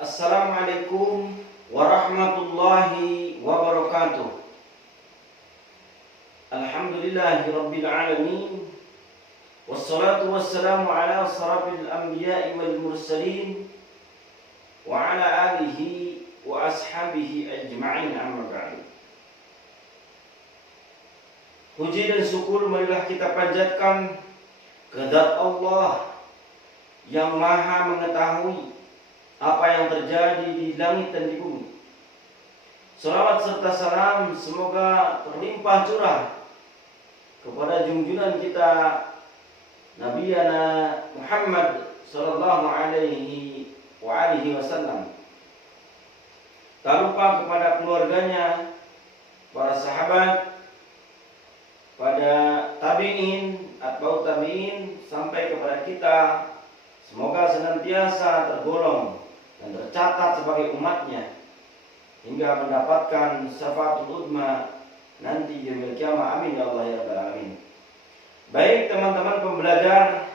Assalamualaikum warahmatullahi wabarakatuh. Alhamdulillahi rabbil alamin. Wassalatu wassalamu ala asrafil anbiya'i wal mursalin wa ala alihi wa ashabihi ajma'in, amma ba'du. Puji dan syukur marilah kita panjatkan kepada Allah yang maha mengetahui apa yang terjadi di langit dan di bumi. Salawat serta salam semoga terlimpah curah kepada junjungan kita Nabiyana Muhammad sallallahu alaihi wasallam. Tak lupa kepada keluarganya, para sahabat, pada tabi'in, atba'ut tabi'in, sampai kepada kita. Semoga senantiasa tergolong dan tercatat sebagai umatnya hingga mendapatkan syafaatul uzma nanti di yaumil qiyamah. Amin ya Allah ya rabbal alamin. Baik teman-teman pembelajar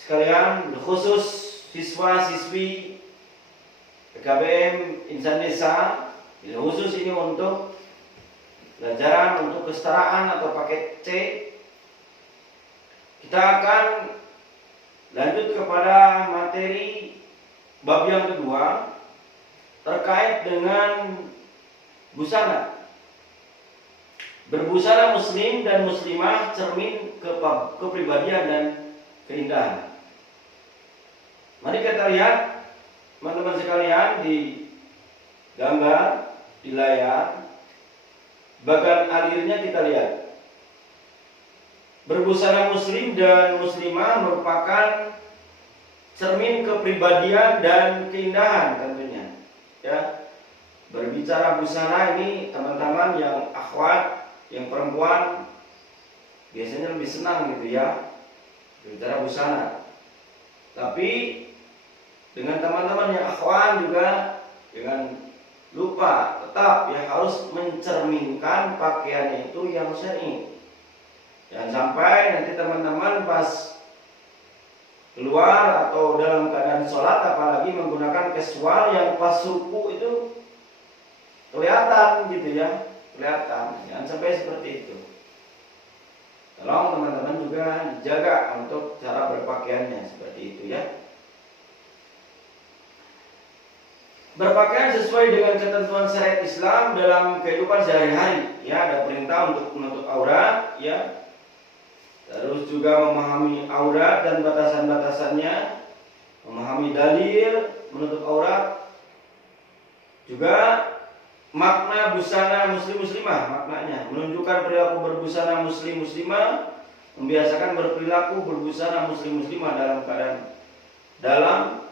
sekalian, khusus siswa-siswi PKBM Insan Desa, khusus ini untuk pelajaran untuk kesetaraan atau paket C. Kita akan lanjut kepada materi bab yang kedua terkait dengan busana. Berbusana muslim dan muslimah cermin kepribadian dan keindahan. Mari kita lihat teman-teman sekalian di gambar di layar. Bagian alirnya kita lihat. Berbusana muslim dan muslimah merupakan cermin kepribadian dan keindahan tentunya. Ya. Berbicara busana ini teman-teman yang akhwat, yang perempuan biasanya lebih senang gitu ya. Berbicara busana. Tapi dengan teman-teman yang akhwan juga jangan lupa tetap ya harus mencerminkan pakaian itu yang syar'i. Jangan sampai nanti teman-teman pas keluar atau dalam keadaan sholat apalagi menggunakan casual yang pas ruku itu kelihatan gitu ya, kelihatan. Jangan sampai seperti itu. Tolong teman-teman juga jaga untuk cara berpakaiannya seperti itu ya. Berpakaian sesuai dengan ketentuan syariat Islam dalam kehidupan sehari-hari ya, ada perintah untuk menutup aurat ya. Terus juga memahami aurat dan batasan-batasannya, memahami dalil menutup aurat. Juga makna busana muslim-muslimah, maknanya menunjukkan perilaku berbusana muslim-muslimah, membiasakan berperilaku berbusana muslim-muslimah dalam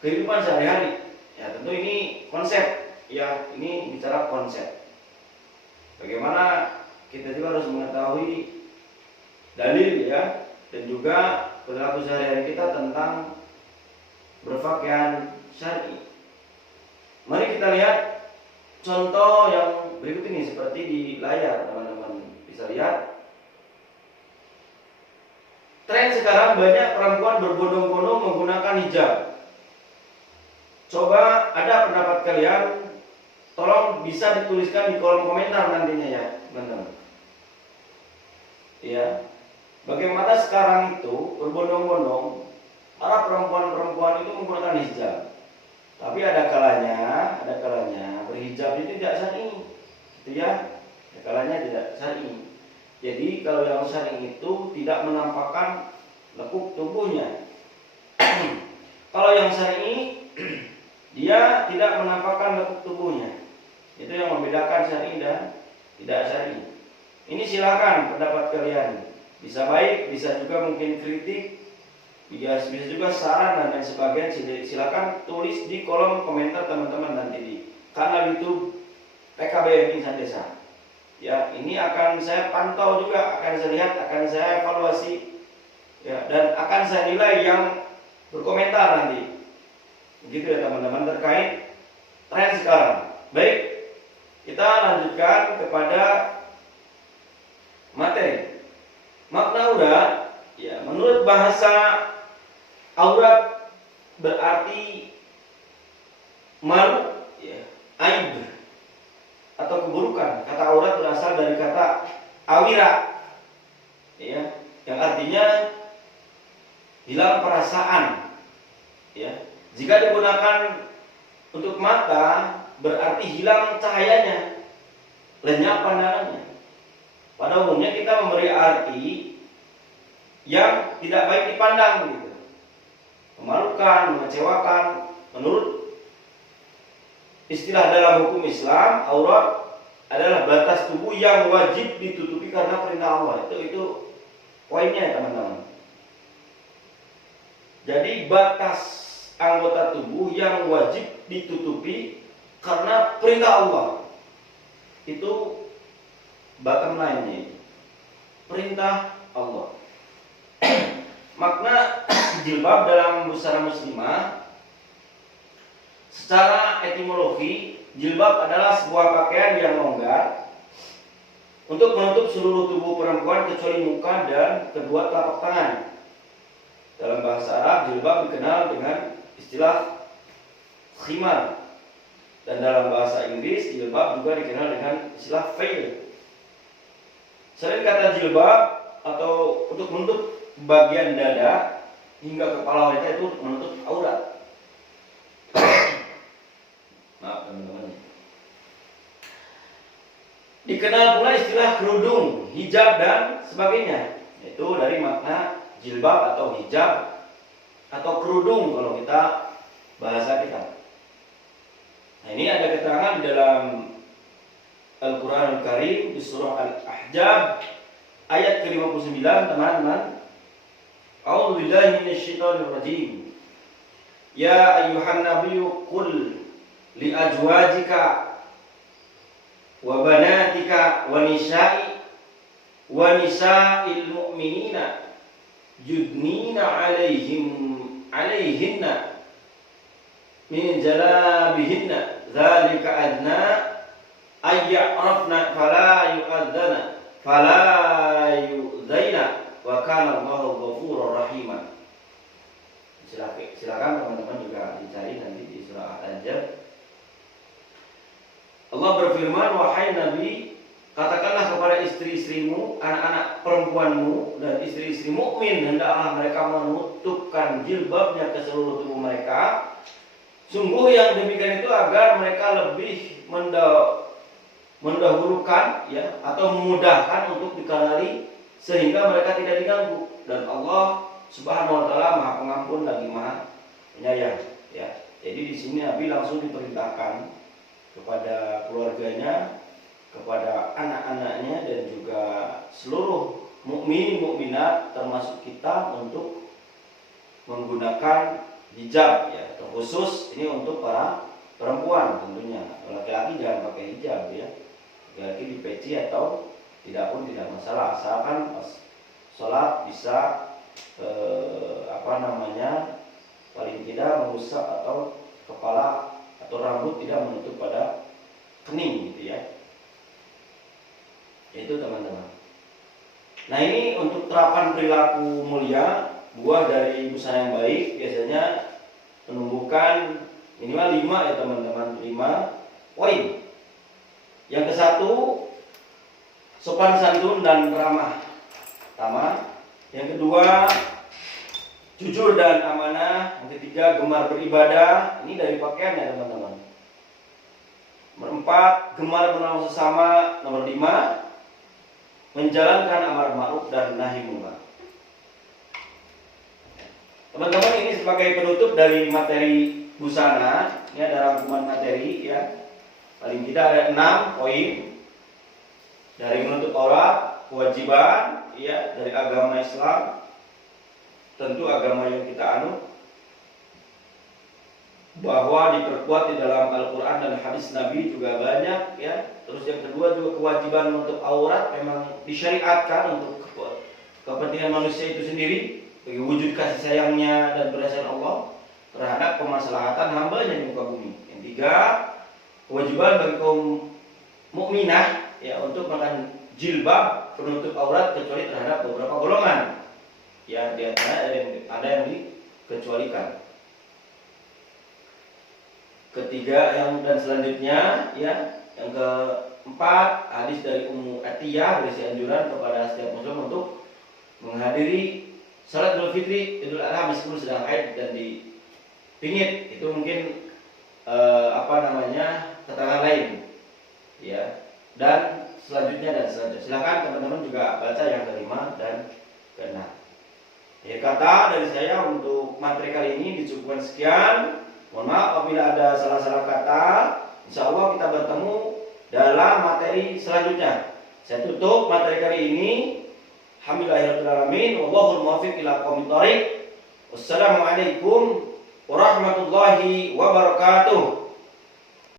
kehidupan sehari-hari. Ya, tentu ini konsep ya, ini bicara konsep. Bagaimana kita juga harus mengetahui dalil ya, dan juga perilaku sehari-hari kita tentang berpakaian syar'i. Mari kita lihat contoh yang berikut ini seperti di layar, teman-teman bisa lihat. Tren sekarang banyak perempuan berbondong-bondong menggunakan hijab. Coba ada pendapat kalian, tolong bisa dituliskan di kolom komentar nantinya ya, teman-teman. Ya. Bagaimana sekarang itu berbondong-bondong para perempuan-perempuan itu menggunakan hijab. Tapi ada kalanya berhijab itu tidak syar'i. Gitu ya. Ada kalanya tidak syar'i. Jadi kalau yang syar'i itu tidak menampakkan lekuk tubuhnya. Kalau yang syar'i dia tidak menampakkan lekuk tubuhnya. Itu yang membedakan syar'i dan tidak syar'i. Ini silakan pendapat kalian. Bisa baik, bisa juga mungkin kritik, bisa juga saran dan lain sebagainya. Silakan tulis di kolom komentar teman-teman nanti di kanal YouTube PKBM Insan Desa. Ya, ini akan saya pantau juga, akan saya lihat, akan saya evaluasi, ya, dan akan saya nilai yang berkomentar nanti. Begitu ya teman-teman terkait tren sekarang. Baik, kita lanjutkan kepada materi. Makna aurat, ya, menurut bahasa aurat berarti malu, ya, aib atau keburukan. Kata aurat berasal dari kata awira, ya, yang artinya hilang perasaan, ya. Jika digunakan untuk mata berarti hilang cahayanya, lenyap pandangannya. Pada umumnya kita memberi arti yang tidak baik dipandang, gitu, memalukan, mengecewakan. Menurut istilah dalam hukum Islam, aurat adalah batas tubuh yang wajib ditutupi karena perintah Allah. Itu poinnya, teman-teman. Jadi batas anggota tubuh yang wajib ditutupi karena perintah Allah. Itu bottom line-nya, perintah Allah. Makna jilbab dalam busana muslimah, secara etimologi, jilbab adalah sebuah pakaian yang longgar untuk menutup seluruh tubuh perempuan kecuali muka dan kedua telapak tangan. Dalam bahasa Arab, jilbab dikenal dengan istilah khimar, dan dalam bahasa Inggris jilbab juga dikenal dengan istilah veil. Selain kata jilbab atau untuk menutup bagian dada hingga kepala wanita itu menutup aurat. Maaf, teman-teman. Dikenal pula istilah kerudung, hijab dan sebagainya. Itu dari makna jilbab atau hijab atau kerudung kalau kita bahasa kita. Nah, ini ada keterangan di dalam Al-Quran Al-Karim di surah Al-Ahzab ayat ke-59, teman-teman. A'udzu billahi minasyaitonir rajim. Ya ayyuhan nabiyyu qul li azwajika wa banatika wa nisa'il mu'minina yudnina 'alaihinna min jalabihinna dzalika adna ayya'rafna fala yu'dzaina wa kana Allahu ghafurur rahima. Silakan teman-teman juga dicari nanti di surah Al-Ahzab. Allah berfirman, wahai Nabi, katakanlah kepada istri-istrimu, anak-anak perempuanmu dan istri-istri mukmin, hendaklah mereka menutupkan jilbabnya ke seluruh tubuh mereka. Sungguh yang demikian itu agar mereka lebih mendahulukan, ya, atau memudahkan untuk dikenali sehingga mereka tidak diganggu. Dan Allah Subhanahu wa taala Maha Pengampun lagi Maha Penyayang, ya. Jadi di sini Nabi langsung diperintahkan kepada keluarganya, kepada anak-anaknya dan juga seluruh mukmin mukminat termasuk kita untuk menggunakan hijab, ya, terkhusus ini untuk para perempuan tentunya. Laki-laki jangan pakai hijab, ya. Laki-laki di peci atau tidak pun tidak masalah, asalkan pas sholat bisa paling tidak mengusap atau kepala atau rambut tidak menutup pada kening, gitu ya. Itu teman-teman. Nah, ini untuk terapan perilaku mulia, buah dari busana yang baik biasanya menumbuhkan minimal 5, ya teman-teman, 5 poin. Yang ke satu, sopan santun dan ramah tamah. Yang kedua, jujur dan amanah. Yang ketiga, gemar beribadah. Ini dari pakaian, ya teman-teman. Nomor 4, gemar menolong sesama. Nomor 5, menjalankan amar ma'ruf dan nahi munkar. Teman-teman, ini sebagai penutup dari materi busana. Ini ada rangkuman materi, ya. Paling tidak ada 6 poin. Dari menutup aurat, kewajiban, ya, dari agama Islam, tentu agama yang kita anut, bahwa diperkuat di dalam Al-Quran dan hadis Nabi juga banyak, ya. Terus yang kedua juga kewajiban menutup aurat memang disyariatkan untuk kepentingan manusia itu sendiri, bagi wujud kasih sayangnya dan berdasarkan Allah terhadap kemaslahatan hambanya di muka bumi. Yang tiga, kewajiban bagi kaum mukminah, ya, untuk menggunakan jilbab penutup aurat kecuali terhadap beberapa golongan, ya, di antaranya ada yang dikecualikan. ketiga dan selanjutnya ya, yang keempat, hadis dari Ummu Atiyah berisi anjuran kepada setiap muslim untuk menghadiri salat Idul Fitri, Idul Adha meskipun sedang haid dan dipingit. Itu mungkin keterangan lain ya. Dan selanjutnya silakan teman-teman juga baca yang kelima dan keenam. Ya, kata dari saya untuk materi kali ini dicukupkan sekian. Mohon maaf apabila ada salah-salah kata. Insya Allah kita bertemu dalam materi selanjutnya. Saya tutup materi kali ini. Alhamdulillahirrahmanirrahim. Wallahul muwaffiq ila aqwamit thoriq. Wassalamualaikum warahmatullahi wabarakatuh.